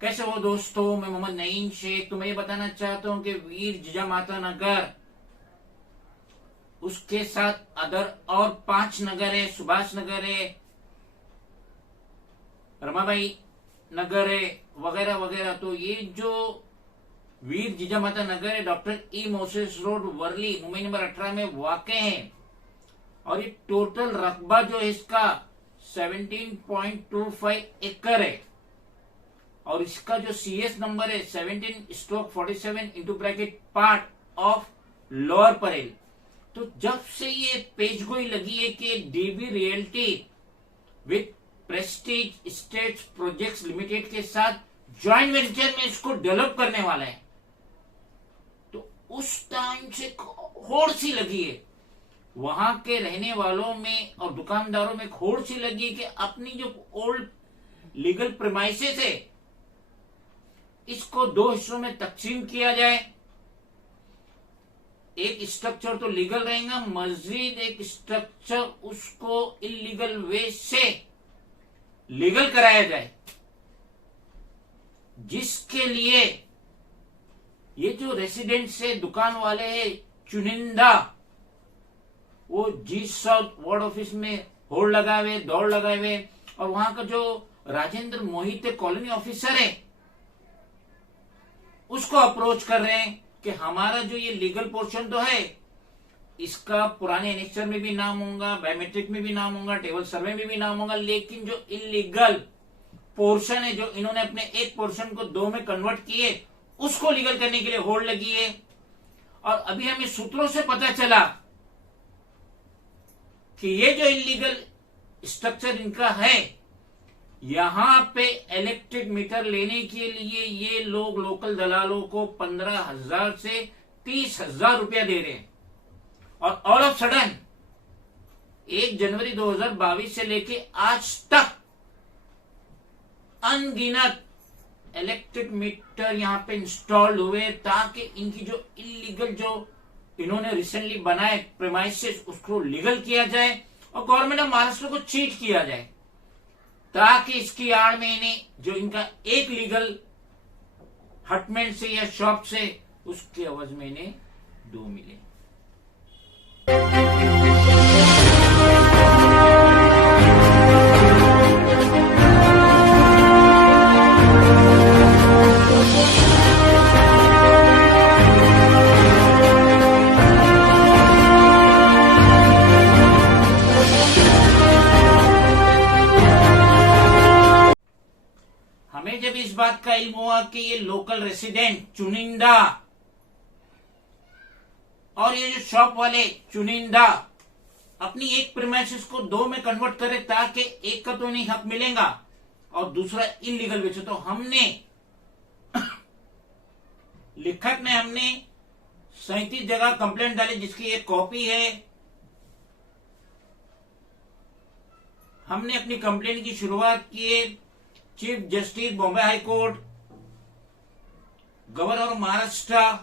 कैसे हो दोस्तों। मैं मोहम्मद नईम शेख। तो मैं ये बताना चाहता हूँ कि वीर जिजामाता नगर, उसके साथ अदर और 5 नगर है, सुभाष नगर है, रमाबाई नगर है, वगैरह वगैरह। तो ये जो वीर जिजामाता नगर है, doctor E Moses road, Worli, Mumbai number 18 में वाक़ है। और ये टोटल रकबा जो है इसका 17.25 एकड़ है। और इसका जो सीएस नंबर है 17/47 into bracket part of lower Parel. तो जब से ये पेज गोई लगी है कि dB realty with Prestige Estates projects limited के साथ ज्वाइंट वेंचर में इसको डेवलप करने वाला है, तो उस टाइम से होड़ सी लगी है वहां के रहने वालों में और दुकानदारों में। होड़ सी लगी है कि अपनी जो ओल्ड लीगल प्रेमाइसेस है इसको 2 हिस्सों में तकसीम किया जाए। एक स्ट्रक्चर तो लीगल रहेगा, मजीद एक स्ट्रक्चर उसको इलीगल वे से लीगल कराया जाए, जिसके लिए ये जो रेसिडेंट्स है, दुकान वाले हैं, चुनिंदा वो जी साउथ वार्ड ऑफिस में होड़ लगाए हुए, दौड़ लगाए हुए। और वहां का जो राजेंद्र मोहिते कॉलोनी ऑफिसर है उसको अप्रोच कर रहे हैं कि हमारा जो ये लीगल पोर्शन तो है इसका पुराने एनेक्चर में भी नाम होगा, बायोमेट्रिक में भी नाम होगा, टेबल सर्वे में भी नाम होगा, लेकिन जो इलीगल पोर्शन है, जो इन्होंने अपने एक पोर्शन को 2 में कन्वर्ट किए, उसको लीगल करने के लिए होड़ लगी है। और अभी हमें सूत्रों से पता चला कि ये जो इलीगल स्ट्रक्चर इनका है, यहां पे इलेक्ट्रिक मीटर लेने के लिए ये लोग लोकल दलालों को 15,000 से 30,000 रुपया दे रहे हैं। और ऑल ऑफ सडन 1 जनवरी 2022 से लेके आज तक अनगिनत इलेक्ट्रिक मीटर यहां पे इंस्टॉल्ड हुए, ताकि इनकी जो इलीगल जो इन्होंने रिसेंटली बनाए प्रेमाइसेस उसको लीगल किया जाए और गवर्नमेंट ऑफ महाराष्ट्र को चीट किया जाए, ताकि इसकी आड़ में इन्हें जो इनका एक लीगल हटमेंट से या शॉप से उसके एवज में इन्हें 2 मिले। हमें जब इस बात का इल्म हुआ कि ये लोकल रेसिडेंट चुनिंदा और ये जो शॉप वाले चुनिंदा अपनी एक प्रीमाइसेस को 2 में कन्वर्ट करे, ताकि एक का तो नहीं हक मिलेगा और दूसरा इलीगल बेचे, तो हमने लिखत में हमने 37 जगह कंप्लेंट डाली, जिसकी एक कॉपी है। हमने अपनी कंप्लेंट की शुरुआत की chief justice Bombay high court, governor Maharashtra,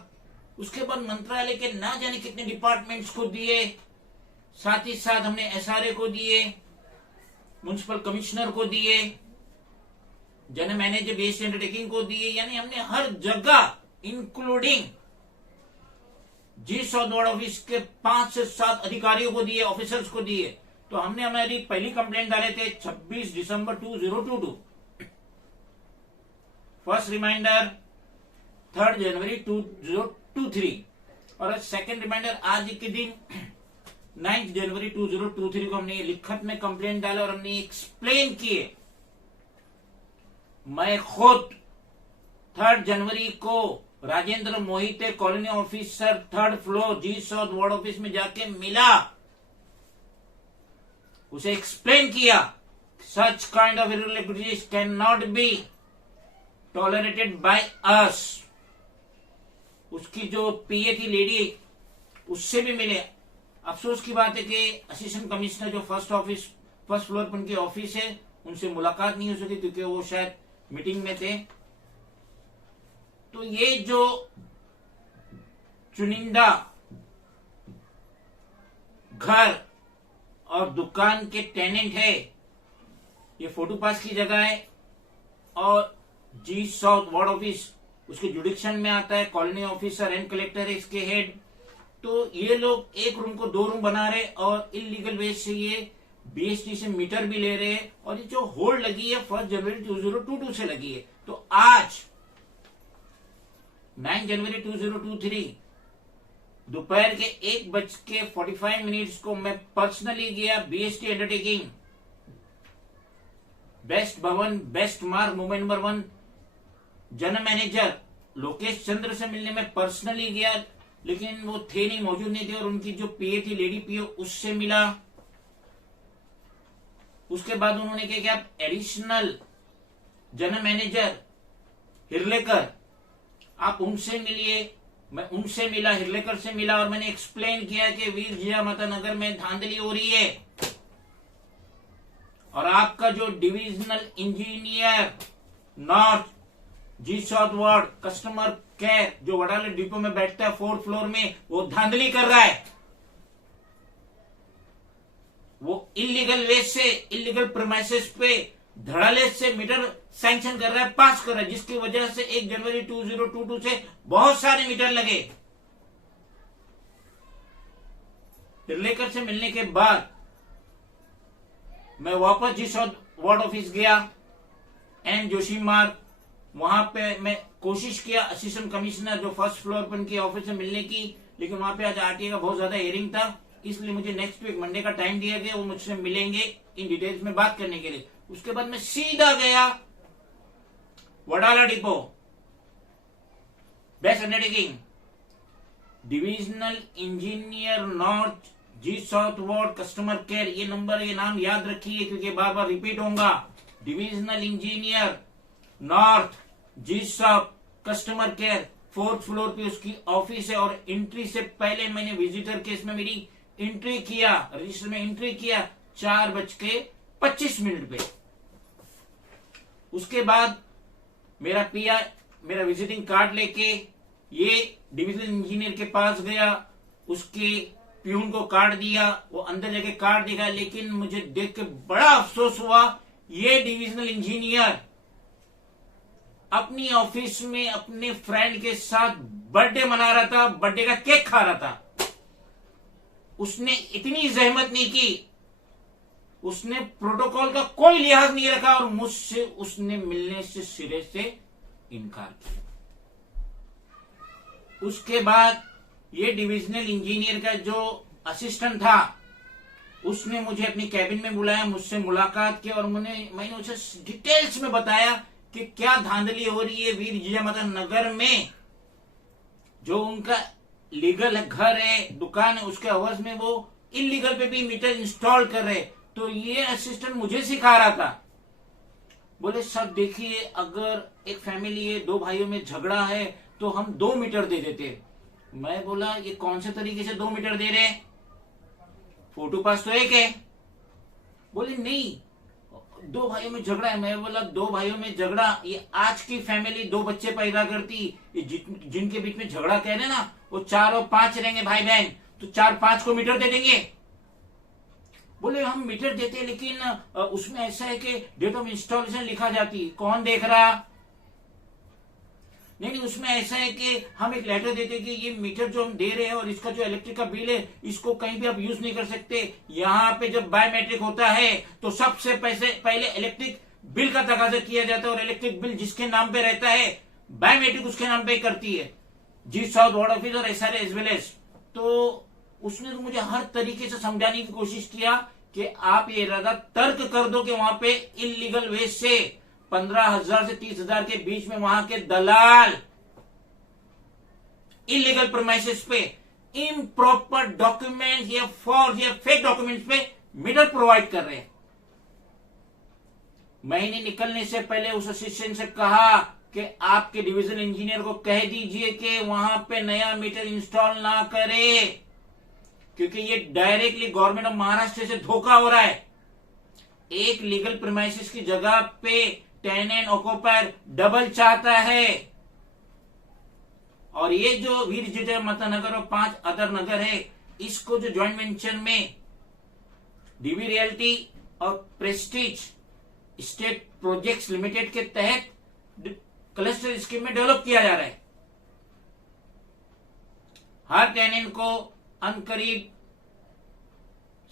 उसके बाद मंत्रालय के ना जाने कितने डिपार्टमेंट्स को दिए, साथ ही साथ हमने एसआरए को दिए, म्युनिसिपल कमिश्नर को दिए, जनरल मैनेजर बेस्ड अंडरटेकिंग को दिए। यानी हमने हर जगह including G south ward office के 5 से 7 अधिकारियों को दिए, ऑफिसर्स को दिए। तो हमने हमारी पहली कंप्लेंट डाले थे 26 दिसंबर 2022, फर्स्ट रिमाइंडर 3 जनवरी 2023 और सेकंड रिमाइंडर आज के दिन 9 जनवरी 2023 को हमने लिखत में कंप्लेंट डाला और हमने एक्सप्लेन किए। मैं खुद 3 जनवरी को Rajendra Mohite colony officer 3rd floor G south ward office में जाके मिला, उसे एक्सप्लेन किया such kind of irregularities can not be tolerated by us. उसकी जो पीए थी लेडी, उससे भी मिले। अफसोस की बात है कि असिस्टेंट कमिश्नर जो फर्स्ट फ्लोर पर उनकी ऑफिस है, उनसे मुलाकात नहीं हो सकी क्योंकि वो शायद मीटिंग में थे। तो ये जो चुनिंदा घर और दुकान के टेनेंट है, ये फोटो पास की जगह है और जी साउथ वार्ड ऑफिस उसके जुडिक्शन में आता है, कॉलोनी ऑफिसर एंड कलेक्टर है इसके हेड। तो ये लोग एक रूम को 2 रूम बना रहे और इलीगल वे से ये बीएसटी से मीटर भी ले रहे हैं, और ये जो होल्ड लगी है 1 जनवरी 2022 से लगी है। तो आज 9 जनवरी 2023 दोपहर के 1:45 को मैं पर्सनली गया BST undertaking BEST Bhavan BEST Marg movement number 1 general manager Lokesh Chandra से मिलने में पर्सनली गया, लेकिन वो थे नहीं, मौजूद नहीं थे, और उनकी जो पीए थी लेडी पीए उससे मिला। उसके बाद उन्होंने क्या किया, एडिशनल जनरल मैनेजर हिरलेकर आप उनसे मिलिए। मैं उनसे मिला, हिरलेकर से मिला, और मैंने एक्सप्लेन किया कि वीर जियामाता नगर में धांधली हो रही है, और आपका जो divisional engineer north G south ward customer care जो वडाला डिपो में बैठता है 4th फ्लोर में, वो धांधली कर रहा है। वो इलीगल वे से इलीगल प्रीमाइसेस पे धड़ाले से मीटर सैंक्शन कर रहा है, पास कर रहा है, जिसकी वजह से 1 जनवरी 2022 से बहुत सारे मीटर लगे। हिरलेकर से मिलने के बाद मैं वापस जी साउथ वार्ड ऑफिस गया, एन जोशी मार्ग, वहां पे मैं कोशिश किया असिस्टेंट कमिश्नर जो 1st फ्लोर पर उनकी ऑफिस से मिलने की, लेकिन वहां पे आज आरटीए का बहुत ज्यादा हियरिंग था, इसलिए मुझे नेक्स्ट वीक मंडे का टाइम दिया गया, वो मुझसे मिलेंगे इन डिटेल्स में बात करने के लिए। उसके बाद मैं सीधा गया Wadala depot BEST undertaking divisional engineer north G south ward customer care, ये नंबर ये नाम याद रखिए क्योंकि बार बार रिपीट होगा। Divisional engineer north G south customer care 4th floor पे उसकी ऑफिस है, और एंट्री से पहले मैंने विजिटर केस में मेरी एंट्री किया, रजिस्टर में एंट्री किया 4:25 पे। उसके बाद मेरा पिया मेरा विजिटिंग कार्ड लेके ये डिविजनल इंजीनियर के पास गया, उसके प्यून को कार्ड दिया, वो अंदर जाके कार्ड दिखा, लेकिन मुझे देख के बड़ा अफसोस हुआ, ये डिविजनल इंजीनियर अपनी ऑफिस में अपने फ्रेंड के साथ बर्थडे मना रहा था, बर्थडे का केक खा रहा था। उसने इतनी जहमत नहीं की, उसने प्रोटोकॉल का कोई लिहाज नहीं रखा, और मुझसे उसने मिलने से सिरे से इनकार किया। उसके बाद ये डिविजनल इंजीनियर का जो असिस्टेंट था उसने मुझे अपनी कैबिन में बुलाया, मुझसे मुलाकात की, और मैंने उसे डिटेल्स में बताया कि क्या धांधली हो रही है वीर जियामाता नगर में। जो उनका लीगल घर है, दुकान है, उसके आवाज में वो इलीगल पे भी मीटर इंस्टॉल कर रहे। तो ये असिस्टेंट मुझे सिखा रहा था, बोले सर देखिए अगर एक फैमिली है, 2 भाइयों में झगड़ा है तो हम 2 मीटर दे देते। मैं बोला ये कौन से तरीके से 2 मीटर दे रहे, फोटो पास तो एक है। बोले नहीं 2 भाइयों में झगड़ा है। मैं बोला 2 भाइयों में झगड़ा, ये आज की फैमिली 2 बच्चे पैदा करती, ये जिनके बीच में झगड़ा कह रहे ना वो 4 और 5 रहेंगे भाई बहन, तो 4-5 को मीटर दे देंगे। बोले हम मीटर देते लेकिन उसमें ऐसा है कि डेट ऑफ इंस्टॉलेशन लिखा जाती, कौन देख रहा। नहीं उसमें ऐसा है कि हम एक लेटर देते कि ये मीटर जो हम दे रहे हैं और इसका जो इलेक्ट्रिक का बिल है इसको कहीं भी आप यूज नहीं कर सकते। यहाँ पे जब बायोमेट्रिक होता है तो सबसे पहले इलेक्ट्रिक बिल का तकाजा किया जाता है, और इलेक्ट्रिक बिल जिसके नाम पे रहता है बायोमेट्रिक उसके नाम पे करती है जी साउथ वार्ड ऑफिस और एसआरए एज वेल एज। तो उसने तो मुझे हर तरीके से समझाने की कोशिश किया कि आप ये इरादा तर्क कर दो कि वहां पे इलीगल वे से 15,000 से 30,000 के बीच में वहां के दलाल इलीगल प्रीमाइसेस पे इम्प्रॉपर डॉक्यूमेंट्स या फॉर्ज या फेक डॉक्यूमेंट्स पे मीटर प्रोवाइड कर रहे हैं। महीने निकलने से पहले उस असिस्टेंट से कहा कि आपके डिविजन इंजीनियर को कह दीजिए कि वहां पे नया मीटर इंस्टॉल ना करे, क्योंकि ये डायरेक्टली गवर्नमेंट ऑफ महाराष्ट्र से धोखा हो रहा है। एक लीगल प्रीमाइसेस की जगह पे टेनेंट ऑक्यूपायर डबल चाहता है, और ये जो वीर जियामाता नगर और 5 अदर नगर है इसको जो ज्वाइंट वेंचर में डीवी रियल्टी और प्रेस्टीज स्टेट प्रोजेक्ट्स लिमिटेड के तहत क्लस्टर स्कीम में डेवलप किया जा रहा है। हर टेनेंट को अनकरीब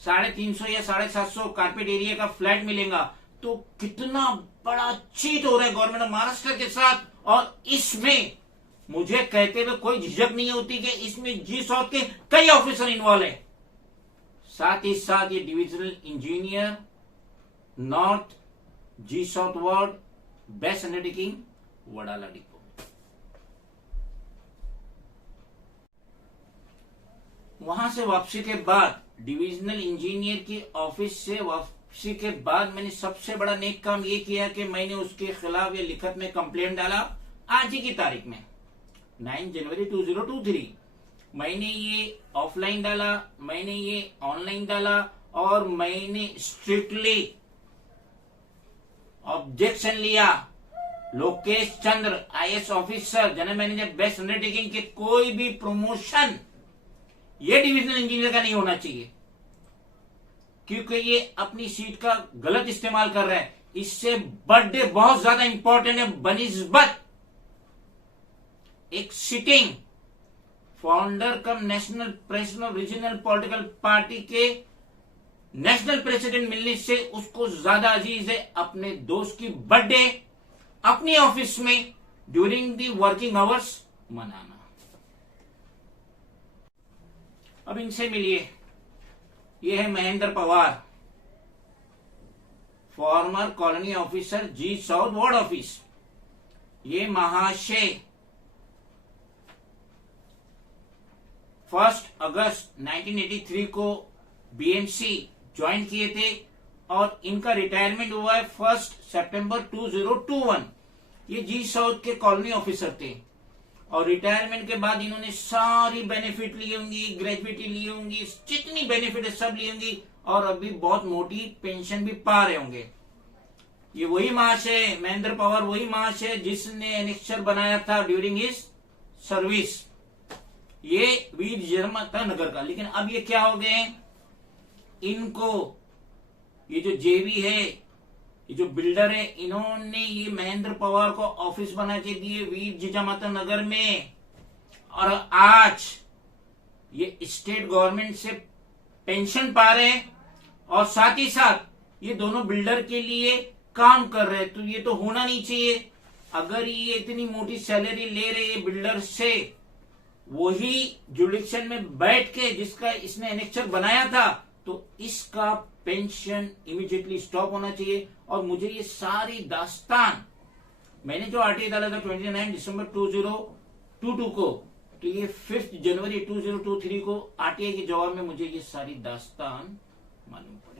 350 या 750 कारपेट एरिया का फ्लैट मिलेगा। तो कितना बड़ा चीट हो रहा है गवर्नमेंट ऑफ महाराष्ट्र के साथ। और इसमें मुझे कहते हुए कोई झिझक नहीं होती कि इसमें जी साउथ के कई ऑफिसर इन्वॉल्व है। साथ ही साथ ये divisional engineer north G south ward BEST undertaking Wadala depot. वहां से वापसी के बाद डिविजनल इंजीनियर की ऑफिस से वापसी के बाद मैंने सबसे बड़ा नेक काम ये किया कि मैंने उसके खिलाफ ये लिखत में कंप्लेंट डाला। आज ही की तारीख में 9 जनवरी 2023 मैंने ये ऑफलाइन डाला, मैंने ये ऑनलाइन डाला और मैंने स्ट्रिक्टली ऑब्जेक्शन लिया। Lokesh Chandra IAS officer general manager BEST undertaking के कोई भी प्रमोशन ये डिविजनल इंजीनियर का नहीं होना चाहिए, क्योंकि ये अपनी सीट का गलत इस्तेमाल कर रहा है। इससे बर्थडे बहुत ज्यादा इंपॉर्टेंट है बनिस्बत एक sitting founder come national president of regional political party के नेशनल प्रेसिडेंट मिलने से उसको ज्यादा अजीज है अपने दोस्त की बर्थडे अपनी ऑफिस में ड्यूरिंग दी वर्किंग आवर्स मनाना। अब इनसे मिलिए। ये है Mahendra Pawar, former colony officer G south ward office. ये महाशय 1 अगस्त 1983 को बीएमसी ज्वाइन किए थे और इनका रिटायरमेंट हुआ है 1 सितंबर 2021। ये जी साउथ के कॉलोनी ऑफिसर थे और रिटायरमेंट के बाद इन्होंने सारी बेनिफिट ली होंगी, ग्रेजुएटी ली होंगी, जितनी बेनिफिट है सब ली होंगी और अभी बहुत मोटी पेंशन भी पा रहे होंगे। ये वही महाशय महेंद्र पवार, वही महाशय जिसने एनेक्चर बनाया था ड्यूरिंग हिज सर्विस, ये वीर जयमाता नगर का। लेकिन अब ये क्या हो गए, इनको ये जो जेवी है, ये जो बिल्डर है, इन्होंने ये महेंद्र पवार को ऑफिस बना के दिए वीर जिजामाता नगर में। और आज ये स्टेट गवर्नमेंट से पेंशन पा रहे हैं और साथ ही साथ ये दोनों बिल्डर के लिए काम कर रहे हैं। तो ये तो होना नहीं चाहिए। अगर ये इतनी मोटी सैलरी ले रहे हैं बिल्डर से, वही जुडिक्शन में बैठ के जिसका इसने एनेक्चर बनाया था, तो इसका पेंशन इमीडिएटली स्टॉप होना चाहिए। और मुझे ये सारी दास्तान मैंने जो आरटीआई डाला था 29 दिसंबर 2022 को, तो ये 5 जनवरी 2023 को आरटीआई के जवाब में मुझे ये सारी दास्तान मालूम पड़ी।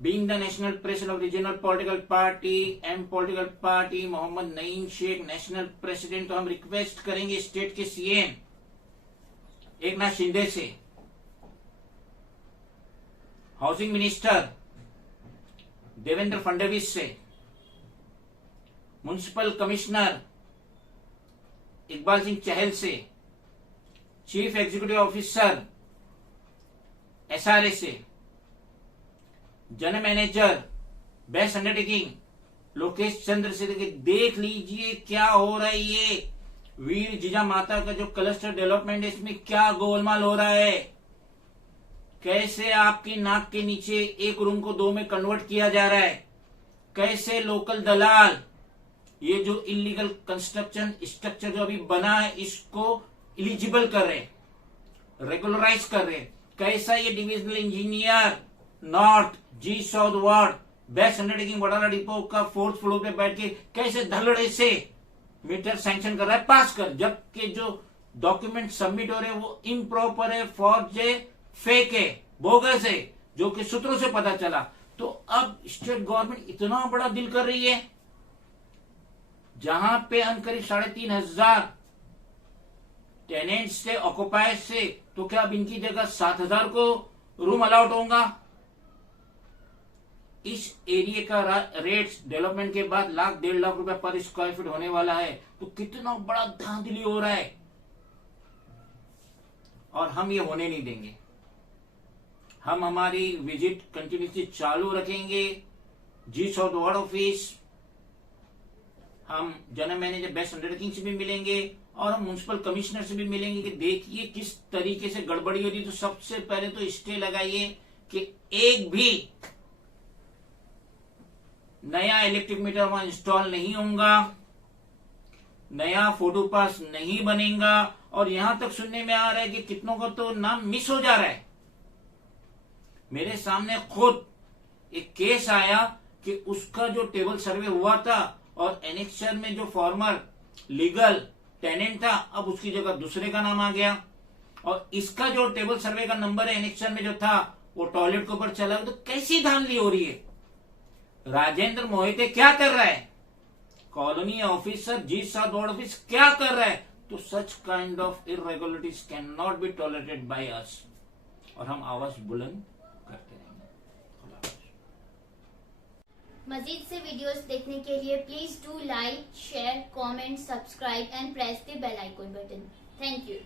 Being the national president of regional political party and political party Mohammad Naeem Shaikh national president, तो हम रिक्वेस्ट करेंगे स्टेट के सीएम एकनाथ शिंदे से, हाउसिंग मिनिस्टर देवेंद्र फडणवीस से, म्युनिसिपल कमिश्नर इकबाल सिंह चहल से, चीफ एग्जीक्यूटिव ऑफिसर एसआरए से, general manager BEST undertaking Lokesh Chandra से देख लीजिए क्या हो रहा है। ये वीर जिजा माता का जो क्लस्टर डेवलपमेंट है, इसमें क्या गोलमाल हो रहा है। कैसे आपकी नाक के नीचे एक रूम को 2 में कन्वर्ट किया जा रहा है। कैसे लोकल दलाल ये जो इलीगल कंस्ट्रक्शन स्ट्रक्चर जो अभी बना है इसको इलिजिबल कर रहे, रेगुलराइज कर रहे। कैसा ये divisional engineer north G south ward BEST undertaking Wadala depot का 4th फ्लोर पे बैठ के कैसे धड़ल्ले से मीटर सैंक्शन कर रहा है पास कर, जबकि जो डॉक्यूमेंट सबमिट हो रहे हैं वो इम्प्रॉपर है, फॉर्ज है, फेक है, बोगस है, जो कि सूत्रों से पता चला। तो अब स्टेट गवर्नमेंट इतना बड़ा डील कर रही है जहां पे करीब 3,500 टेनेंट्स से ऑक्युपायर्स से, तो क्या अब इनकी जगह 7,000 को रूम अलाउट होगा। इस एरिया का रेट्स डेवलपमेंट के बाद 1,00,000-1,50,000 रुपए पर स्क्वायर फीट होने वाला है। तो कितना बड़ा धांधली हो रहा है और हम ये होने नहीं देंगे। हम हमारी विजिट कंटिन्यूसली चालू रखेंगे। जी साउथ वार्ड ऑफिस, हम जनरल मैनेजर बेस्ट अंडरटेकिंग से भी मिलेंगे और हम म्युनिसिपल कमिश्नर से भी मिलेंगे कि देखिए किस तरीके से गड़बड़ी हो रही। तो सबसे पहले तो स्टे लगाइए कि एक भी नया इलेक्ट्रिक मीटर वहां इंस्टॉल नहीं होगा, नया फोटो पास नहीं बनेगा। और यहां तक सुनने में आ रहा है कि कितनों का तो नाम मिस हो जा रहा है। मेरे सामने खुद एक केस आया कि उसका जो टेबल सर्वे हुआ था और एनेक्सर में जो फॉर्मर लीगल टेनेंट था, अब उसकी जगह दूसरे का नाम आ गया। और इसका जो टेबल सर्वे का नंबर है एनेक्सर में जो था वो टॉयलेट के ऊपर चला। तो कैसी धांधली हो रही है? राजेंद्र मोहिते क्या कर रहा है? Colony officer G south ward office क्या कर रहा है? तो सच kind of irregularities can not be tolerated by अस। और हम आवाज बुलंद करते रहेंगे। मजीद से वीडियोस देखने के लिए please do like, share, comment, subscribe and press the bell icon button. Thank you.